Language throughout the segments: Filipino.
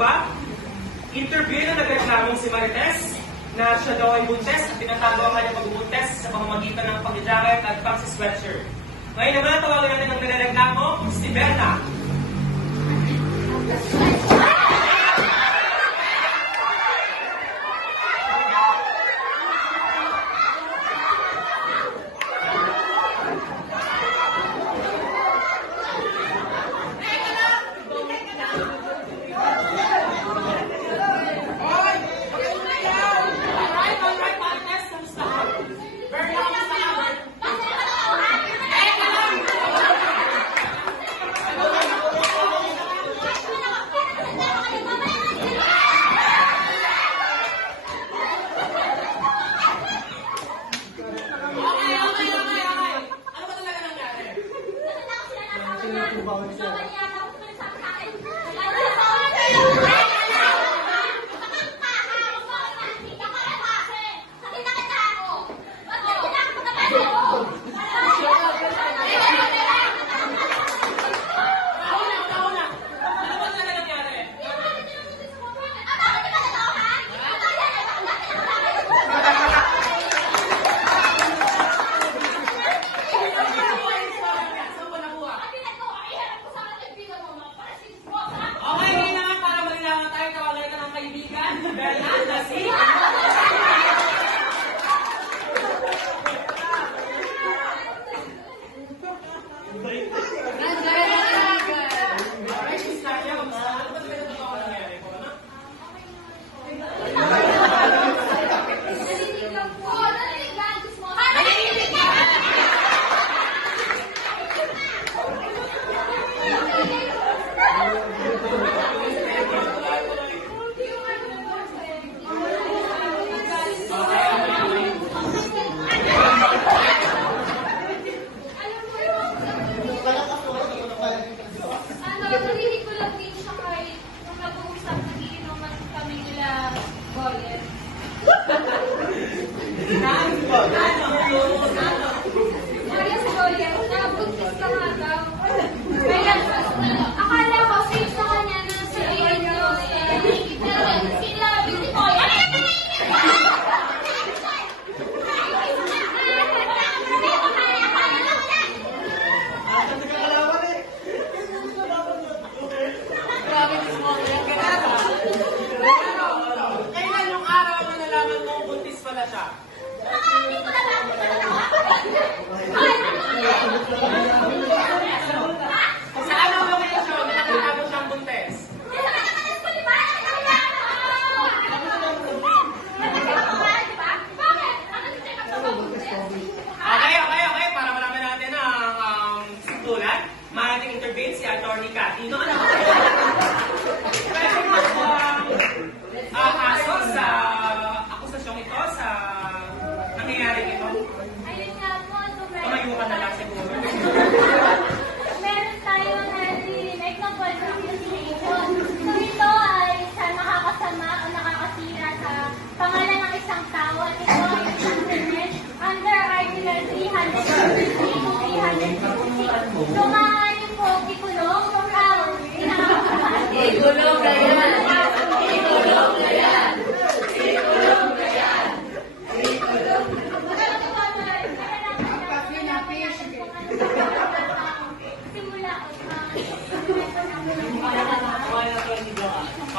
ba? Interview na nagreklamong si Marites na siya daw ay buntes at tinatago ang kanyang pagbubuntes sa pamamagitan ng pag-jacket at pag-sweatshirt. Ngayon naman, tawagan natin ang nirereklamo, si Berna.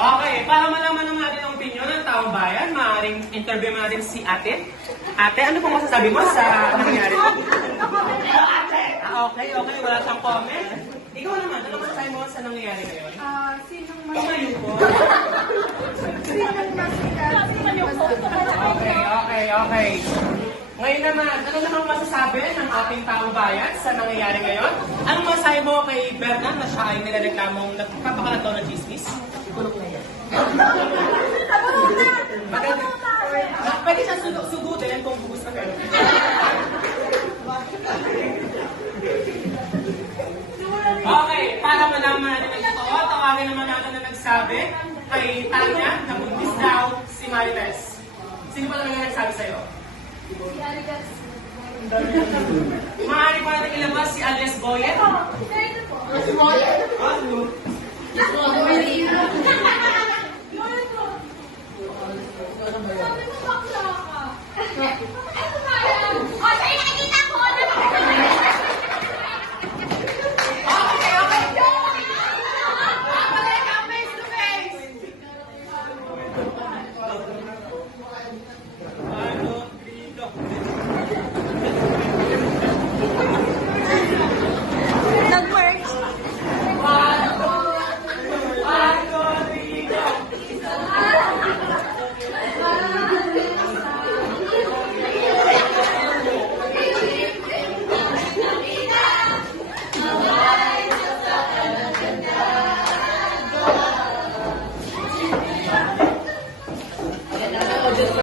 Okay, para malaman naman natin ang opinion ng taong bayan, maaaring interview natin si Ate. Ate, ano pong masasabi mo sa nangyari? Okay, wala siyang comment. Ikaw naman, ano masasabi mo sa nangyayari ngayon? Sinong Tumayo po. Okay. Ngayon naman, ano namang masasabi ng ating taong bayan sa nangyayari ngayon? Anong masasabi mo kay Berna na siya ay nilareklamong nagpapakalat daw ng chismis? Kulong na yan. Maganda. Pwede siyang sugutin kung gusto ka. Okay, para malaman natin ang totoo, tawagin naman natin na nagsabi kay Tanya na buntis daw si Marites. Sino pa talaga nagsabi sa'yo? Si Alias. Maaari pa natin ilabas si Alias Boyet? Ito po. Si Boyet? Yes po. Sabi mo bakla ka.